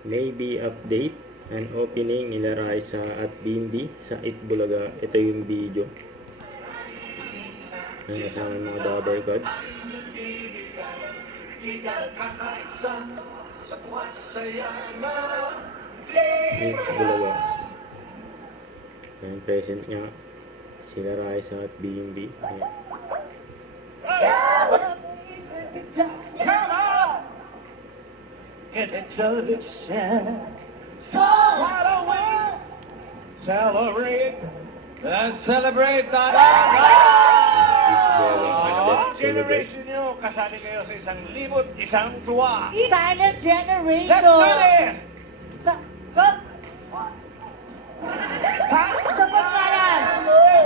Maybe update and opening nila Raisa at Bimbi sa Itbulaga. Ito yung video. Ayan, kasama yung mga daughter gods. Itbulaga. Ayan, present niya sila Raisa at Bimbi. Ayan. It's a celebration. So why don't we celebrate and celebrate that generation nyo, kasali kayo sa 1,001 tuwa. Silent generation. Let's do this! Go! Sa pangalan!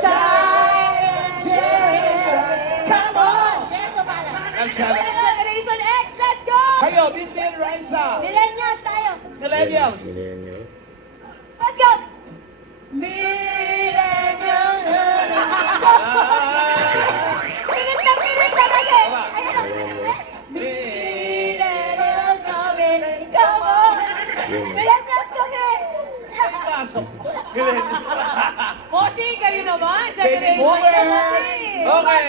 Silent generation! Come on! Yes, pangalan! Silent generation X, let's go! Kayo, Bintin Raisa! Millennials tayo! Millennials! Millennial. Let's go! Millennials! Pilit na kasi! Ayan o! Millennials kami! Come on! Millennials kami! Mosi, kayo naman! Generation Mosi! Okay!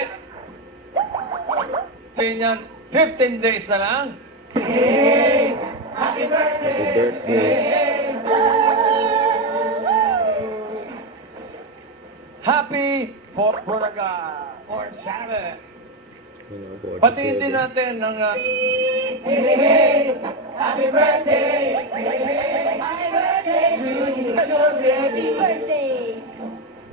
Ganyan, 15 days na lang. Happy Happy birthday. Happy 4th Bulaga or Sabbath. Patiin Patiin din natin ng... Happy birthday! Happy birthday! Happy birthday!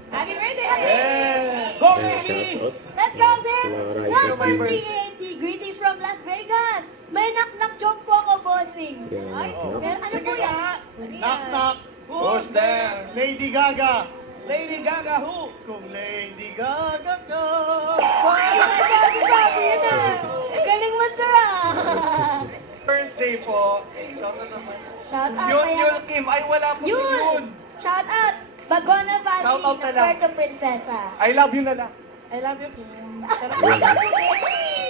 Happy birthday! Go, Ayan, baby! shoutout. Let's go, Bim! Sila Raisa at Bimbi. 180! Greetings from Las Vegas! May knock-knock joke po ako, bossing. Yeah, Ay, knock-knock. pero ano po yan? Knock, knock. Who's there? Lady Gaga. Lady Gaga who? Kung Lady Gaga ka. Sabi yun na! Galing mo, sir, ah! Birthday po. Shout out Yun, kaya... yun, Kim. Ay, wala po si Yun. Shout out! Bagona Shout family out ng na lang. Puerto Princesa. I love you na lang. I love you, Kim.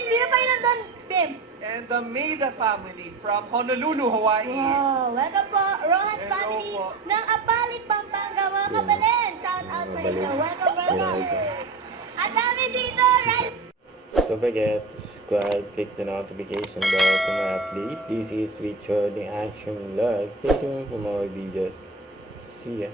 Sino pa yun nandun, Bim? And the Maida family from Honolulu, Hawaii. Wow, welcome po, Rojas Hello family po. ng Apalit, Pampanga, mga kabalen. Shout out sa inyo. Welcome, welcome. Ang dami dito, right? Don't forget, subscribe, click the notification bell to my updates. This is Richard the Action Live. Stay tuned for more videos. See ya.